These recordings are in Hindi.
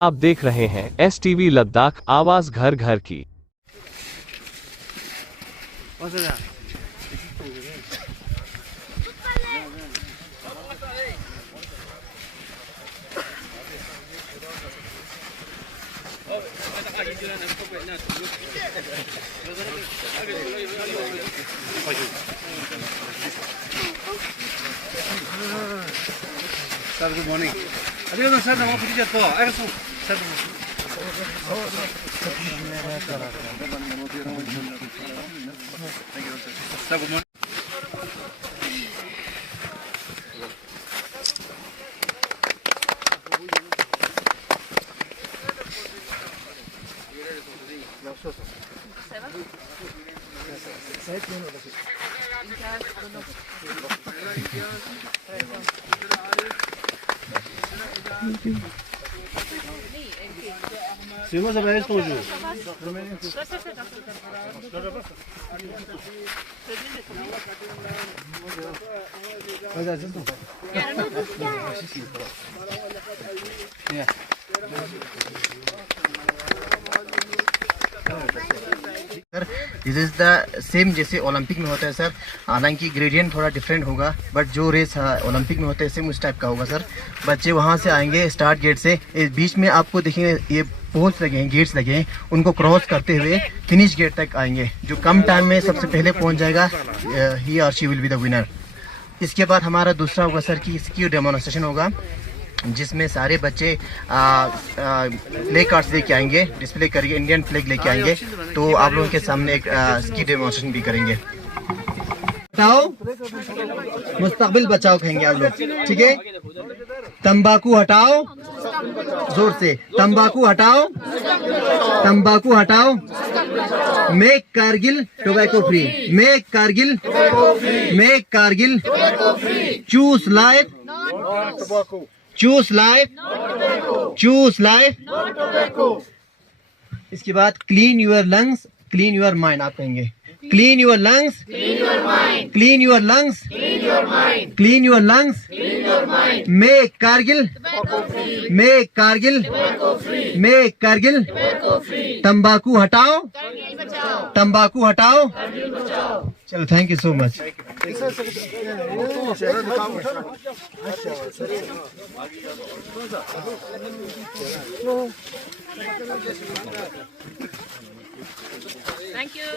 आप देख रहे हैं STV लद्दाख, आवाज घर घर की। Sir, good morning. Adiós, sir, namo pudi jato. Ay, sir. Thank you, sir. Sir, good morning. Seguimos a ver esto, Ju. Sir this is the same जैसे ओलंपिक में होता है सर, हालांकि ग्रेडियंट थोड़ा डिफरेंट होगा, बट जो रेस ओलंपिक में होता है सेम उस टाइप का होगा सर। बच्चे वहाँ से आएंगे स्टार्ट गेट से, इस बीच में आपको देखेंगे ये पोल्स लगे हैं, गेट्स लगे हैं, उनको क्रॉस करते हुए फिनिश गेट तक आएंगे। जो कम टाइम में सबसे पहले पहुँच जाएगा ही और she will be the winner. इसके बाद हमारा दूसरा होगा सर कि स्की डेमोन्स्ट्रेशन होगा, जिसमें सारे बच्चे फ्लैग कार्ड्स लेके आएंगे, डिस्प्ले करके इंडियन फ्लैग लेके आएंगे, तो आप लोगों के सामने एक स्की डेमोन्स्ट्रेशन भी करेंगे। हटाओ, मुस्तकबिल बचाओ कहेंगे आप लोग, ठीक है। तंबाकू हटाओ, जोर से तंबाकू हटाओ, तंबाकू हटाओ। Make Kargil tobacco free, make Kargil, make Kargil. Choose life, choose life, choose life. इसके बाद clean your lungs, clean your mind आप कहेंगे। Clean your lungs, clean your lungs, clean your lungs. Make Kargil, make Kargil, make Kargil. तंबाकू हटाओ, तंबाकू हटाओ। चलो, thank you so much. Thank you.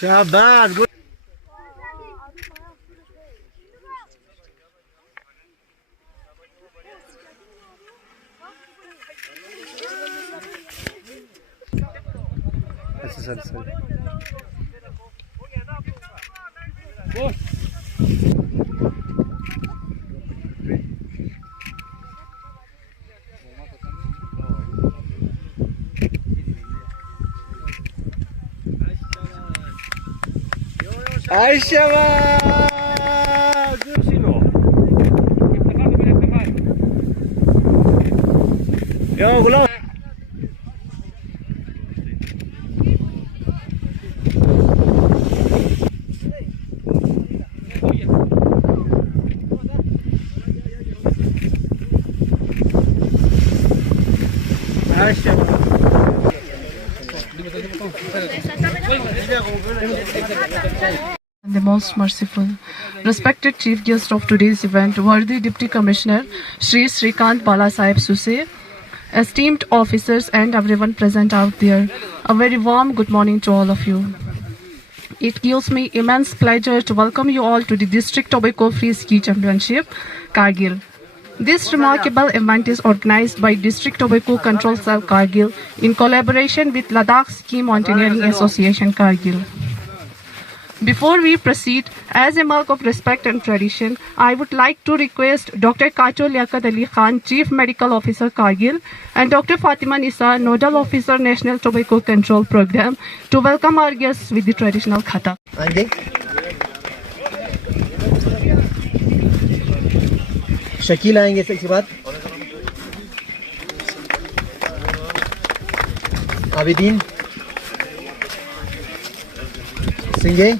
शाबाश, गुड। अच्छा sir, sir Aisyah, yo belum. Aisyah. The most merciful. Respected chief guest of today's event, worthy Deputy Commissioner Shri Srikant Balasaheb Suse, esteemed officers and everyone present out there, a very warm good morning to all of you. It gives me immense pleasure to welcome you all to the District Tobacco Free Ski Championship, Kargil. This remarkable event is organized by District Tobacco Control Cell Kargil in collaboration with Ladakh Ski Mountaineering Association Kargil. Before we proceed, as a mark of respect and tradition, I would like to request Dr. Kacho Liaquat Ali Khan, Chief Medical Officer Kargil, and Dr. Fatima Nisa, Nodal Officer National Tobacco Control Program, to welcome our guests with the traditional khata. आएंगे शकील आएंगे इसके बाद आबिदीन सिंगे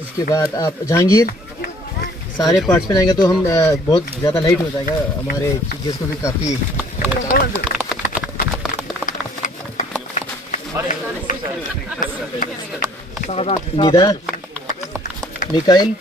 इसके बाद आप जहांगीर सारे पार्टिसिपेंट आएंगे तो हम बहुत ज़्यादा लेट हो जाएगा हमारे जिसको भी काफ़ी निदा मिकाइल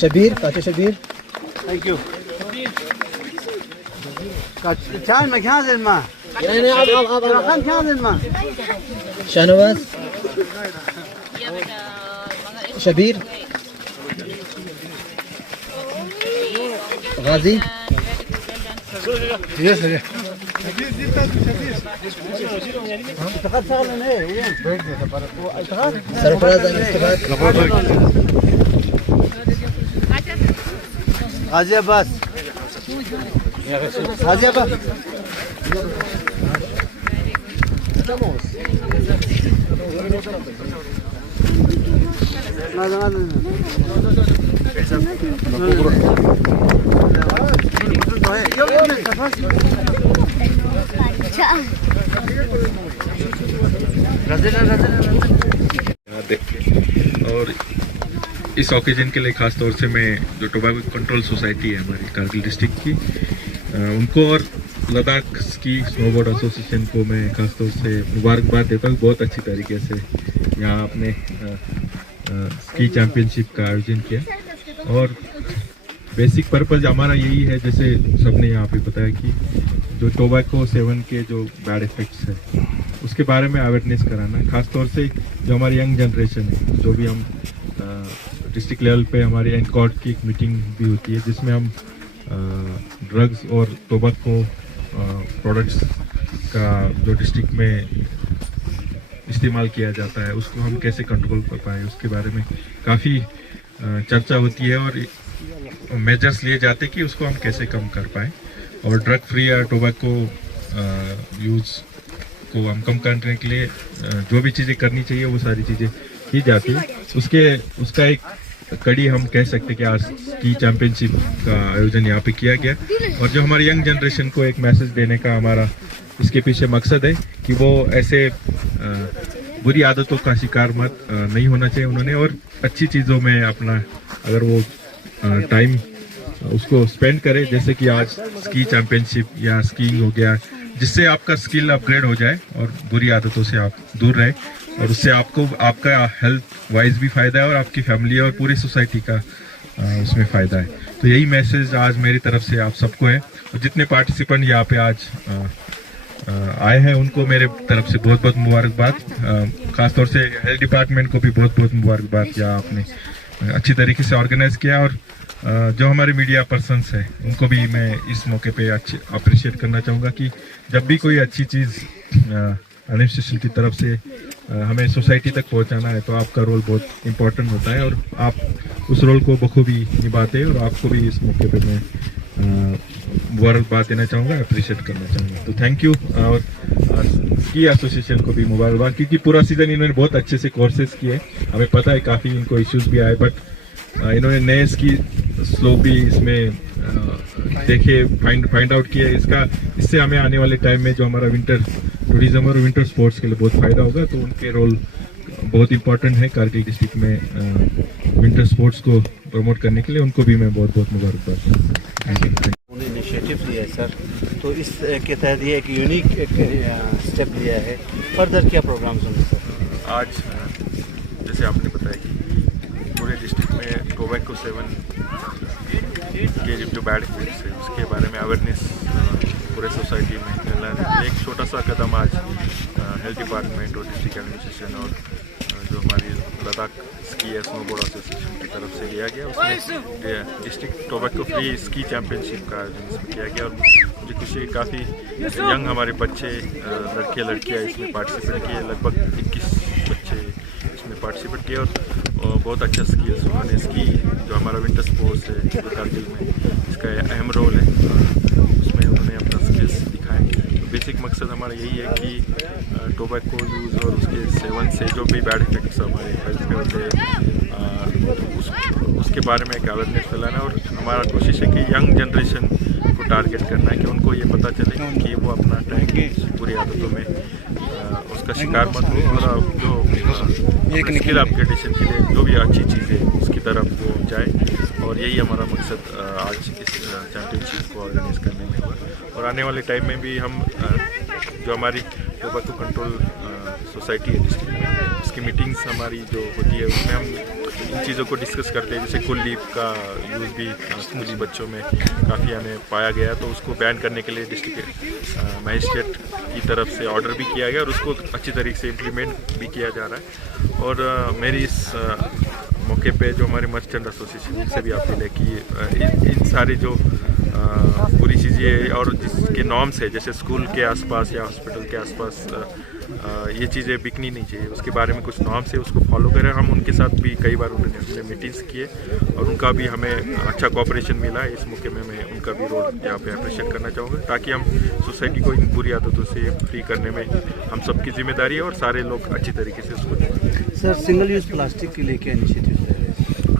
शबीर काचो शबीर थैंक यू चाय में क्या दिन मां शाहनवाज शबीर गाजी यस सर सरफराज इसके बाद गाजी अब्बास गाजी अब्बास और इस ओकेजन के लिए ख़ास तौर से मैं जो टोबैको कंट्रोल सोसाइटी है हमारी कारगिल डिस्ट्रिक्ट की उनको और लद्दाख स्की स्नोबोर्ड एसोसिएशन को मैं ख़ास तौर से मुबारकबाद देता हूँ। बहुत अच्छी तरीके से यहाँ आपने स्की चैम्पियनशिप का आयोजन किया और बेसिक पर्पज़ हमारा यही है, जैसे सबने यहाँ पे बताया कि जो टोबैको सेवन के जो बैड इफ़ेक्ट्स है उसके बारे में अवेयरनेस कराना है। ख़ास तौर से जो हमारी यंग जनरेशन है, जो भी हम डिस्ट्रिक्ट लेवल पे हमारी एनकॉर्ड की एक मीटिंग भी होती है जिसमें हम ड्रग्स और टोबैको प्रोडक्ट्स का जो डिस्ट्रिक्ट में इस्तेमाल किया जाता है उसको हम कैसे कंट्रोल कर पाएँ उसके बारे में काफ़ी चर्चा होती है और मेजर्स लिए जाते कि उसको हम कैसे कम कर पाएँ और ड्रग फ्री या टोबैको यूज़ को हम कम करने के लिए जो भी चीज़ें करनी चाहिए वो सारी चीज़ें की जाती है। उसका एक कड़ी हम कह सकते हैं कि आज की चैम्पियनशिप का आयोजन यहाँ पे किया गया और जो हमारी यंग जनरेशन को एक मैसेज देने का हमारा इसके पीछे मकसद है कि वो ऐसे बुरी आदतों का शिकार मत नहीं होना चाहिए उन्होंने और अच्छी चीज़ों में अपना अगर वो टाइम उसको स्पेंड करे, जैसे कि आज स्की चैम्पियनशिप या स्कीइंग हो गया, जिससे आपका स्किल अपग्रेड हो जाए और बुरी आदतों से आप दूर रहे और उससे आपको आपका हेल्थ वाइज भी फ़ायदा है और आपकी फैमिली और पूरी सोसाइटी का उसमें फ़ायदा है। तो यही मैसेज आज मेरी तरफ से आप सबको है और जितने पार्टिसिपेंट यहाँ पे आज आए हैं उनको मेरे तरफ से बहुत बहुत मुबारकबाद। ख़ासतौर से हेल्थ डिपार्टमेंट को भी बहुत बहुत मुबारकबाद किया, आपने अच्छी तरीके से ऑर्गेनाइज किया और जो हमारे मीडिया पर्सन्स हैं उनको भी मैं इस मौके पे अच्छे अप्रिशिएट करना चाहूँगा कि जब भी कोई अच्छी चीज़ एडमिनिस्ट्रेशन की तरफ से हमें सोसाइटी तक पहुंचाना है तो आपका रोल बहुत इम्पोर्टेंट होता है और आप उस रोल को बखूबी निभाते हैं और आपको भी इस मौके पे मैं मुबारकबाद देना चाहूँगा, अप्रिशिएट करना चाहूँगा। तो थैंक यू और स्की एसोसिएशन को भी मुबारकबाद क्योंकि पूरा सीज़न इन्होंने बहुत अच्छे से कोर्सेज किए। हमें पता है काफ़ी इनको इश्यूज़ भी आए बट इन्होंने नए स्की स्लोप भी इसमें देखे फाइंड आउट किया। इससे हमें आने वाले टाइम में जो हमारा विंटर टूरिज्म और विंटर स्पोर्ट्स के लिए बहुत फ़ायदा होगा। तो उनके रोल बहुत इंपॉर्टेंट है कारगिल डिस्ट्रिक्ट में विंटर स्पोर्ट्स को प्रमोट करने के लिए। उनको भी मैं बहुत बहुत मुबारकबाद। उन्होंने इनिशिएटिव लिया है सर, तो इस के तहत ये एक यूनिक स्टेप लिया है। फर्दर क्या प्रोग्राम्स होंगे सर? आज जैसे आपने बताया कि पूरे डिस्ट्रिक्ट में टोबैको सेवन के जो बैड इफेक्ट्स है उसके बारे में अवेयरनेस पूरे सोसाइटी में फैलाने के लिए एक छोटा सा कदम आज हेल्थ डिपार्टमेंट और डिस्ट्रिक्ट एडमिनिस्ट्रेशन और जो हमारी लद्दाख स्की स्नोबोर्ड एसोसिएशन की तरफ से लिया गया। उसमें district tobacco free ski championship का आयोजन इसमें किया गया और मुझे खुशी है काफ़ी यंग हमारे बच्चे लड़के लड़कियाँ इसमें पार्टिसिपेट किए। लगभग 21 बच्चे इसमें पार्टिसिपेट किए और बहुत अच्छा स्किल्स उन्होंने स्की जो हमारा विंटर स्पोर्ट्स है कारगिल में इसका अहम रोल है उसमें उन्होंने अपना स्किल्स दिखाए। तो बेसिक मकसद हमारा यही है कि टोबैको यूज़ और उसके सेवन से जो भी बैड इफेक्ट्स हमारे हेल्थ पे होते हैं उसके बारे में एक अवेयरनेस फैलाना और हमारा कोशिश है कि यंग जनरेशन को टारगेट करना है कि उनको ये पता चले कि वो अपना टाइम बुरी आदतों में उसका शिकार मत हो और जो स्किल अपग्रेडेशन के लिए जो भी अच्छी चीज़ है उसकी तरफ वो जाए। और यही हमारा मकसद आज इस चैम्पियनशिप को ऑर्गेनाइज करने में हुआ। और आने वाले टाइम में भी हम जो हमारी टोबैको कंट्रोल सोसाइटी है डिस्ट्रिक्ट में उसकी मीटिंग्स हमारी जो होती है उसमें हम इन चीज़ों को डिस्कस करते हैं। जैसे कुल लीव का यूज़ भी स्कूली बच्चों में काफ़ी हमें पाया गया तो उसको बैन करने के लिए डिस्ट्रिक्ट मजिस्ट्रेट की तरफ से ऑर्डर भी किया गया और उसको अच्छी तरीके से इम्प्लीमेंट भी किया जा रहा है। और मेरी इस मौके पे जो हमारे मर्चेंट एसोसिएशन से भी अपील है कि इन सारी जो पूरी चीज़ें और जिसके नॉर्म्स है जैसे स्कूल के आसपास या हॉस्पिटल के आसपास ये चीज़ें बिकनी नहीं चाहिए उसके बारे में कुछ नॉर्म्स है उसको फॉलो करें। हम उनके साथ भी कई बार उन्होंने मीटिंग्स किए और उनका भी हमें अच्छा कोऑपरेशन मिला। इस मौके में मैं उनका भी रोल यहाँ पे अप्रिशिएट करना चाहूँगा ताकि हम सोसाइटी को इन बुरी आदतों से फ्री करने में हम सबकी जिम्मेदारी है और सारे लोग अच्छी तरीके से उसको। सर सिंगल यूज़ प्लास्टिक के लिए क्या इनिशिएटिव है?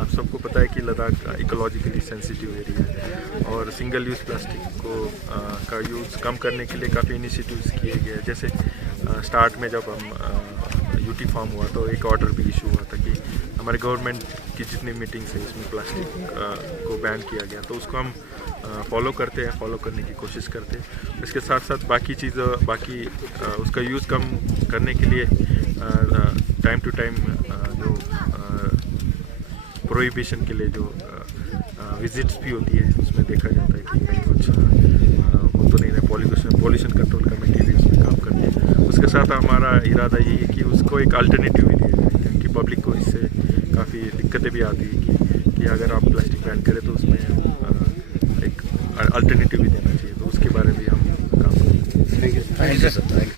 आप सबको पता है कि लद्दाख इकोलॉजिकली सेंसिटिव एरिया है और सिंगल यूज़ प्लास्टिक को का यूज़ कम करने के लिए काफ़ी इनिशिएटिव्स किए गए। जैसे स्टार्ट में जब हम यूटी फॉर्म हुआ तो एक ऑर्डर भी इशू हुआ था कि हमारे गवर्नमेंट की जितनी मीटिंग्स है इसमें प्लास्टिक को बैन किया गया तो उसको हम फॉलो करते हैं, फॉलो करने की कोशिश करते हैं। इसके साथ साथ बाकी चीज़ बाकी उसका यूज़ कम करने के लिए टाइम टू टाइम जो प्रोहिबिशन के लिए जो विजिट्स भी होती है उसमें देखा जाता है कि कहीं कुछ हो तो नहीं रहा। पॉल्यूशन कंट्रोल कमेटी भी उसमें काम करती है। उसके साथ हमारा इरादा यही है कि उसको एक अल्टरनेटिव भी दिया जाए क्योंकि पब्लिक को इससे काफ़ी दिक्कतें भी आती है कि अगर आप प्लास्टिक बैन करें तो उसमें एक अल्टरनेटिव भी देना चाहिए तो उसके बारे में भी हम काम करते हैं। Thank you sir.